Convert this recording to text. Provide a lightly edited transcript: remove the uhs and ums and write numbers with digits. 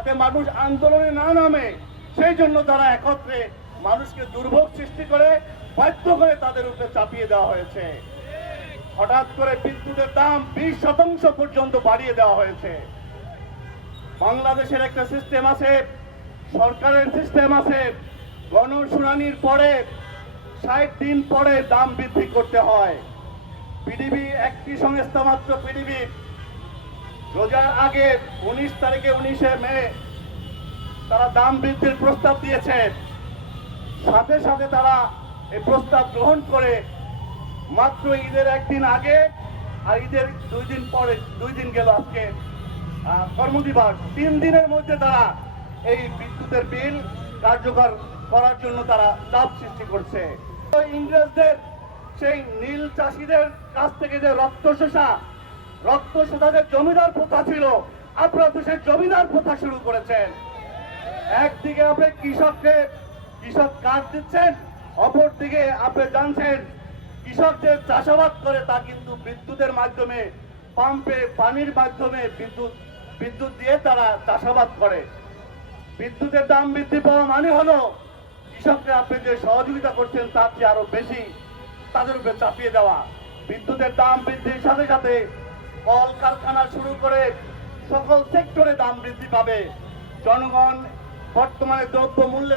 যাতে মানুষ আন্দোলনে না নামে, সেই জন্য তারা একত্রে মানুষকে দুর্ভোগ সৃষ্টি করে বাধ্য করে তাদের উপরে চাপিয়ে দেওয়া হয়েছে। হঠাৎ করে বিদ্যুতের দাম 20% পর্যন্ত বাড়িয়ে দেওয়া হয়েছে। বাংলাদেশের একটা সিস্টেম আছে, সরকারের সিস্টেম আছে, গণশুনানির পরে 60 দিন পরে দাম বৃদ্ধি করতে হয়। পিডিবি একটি সংস্থা মাত্র, পিডিবি রোজার আগে 19 তারিখে 19শে মে তারা দাম বৃদ্ধির প্রস্তাব দিয়েছে। সাথে সাথে তারা এই প্রস্তাব গ্রহণ করে মাত্র ঈদের একদিন আগে আর ঈদের 2 দিন পরে, 2 দিন গেল আজকে কর্মদিবস, 3 দিনের মধ্যে তারা এই বিদ্যুতের বিল কার্যকর করার জন্য তারা চাপ সৃষ্টি করছে। ইংরেজদের সেই নীল চাষীদের কাছ থেকে যে রক্তশোষাদের জমিদার প্রথা ছিল, আপনারা তো সেই জমিদার প্রথা শুরু করেছেন। একদিকে আপনি কৃষক কাজ দিচ্ছেন, অপরদিকে আপনি জানছেন কৃষক যে চাষাবাদ করে তা কিন্তু বিদ্যুতের মাধ্যমে, পাম্পে পানির মাধ্যমে বিদ্যুৎ দিয়ে তারা চাষাবাদ করে। বিদ্যুতের দাম বৃদ্ধি পাওয়া মানে হলো কৃষকরা আপনি যে সহযোগিতা করছেন তার চেয়ে আরো বেশি তাদের উপরে চাপিয়ে দেওয়া। বিদ্যুতের দাম বৃদ্ধির সাথে সাথে কল কারখানা শুরু করে সকল সেক্টরে দাম বৃদ্ধি পাবে। জনগণ বর্তমানে দ্রব্য মূল্যের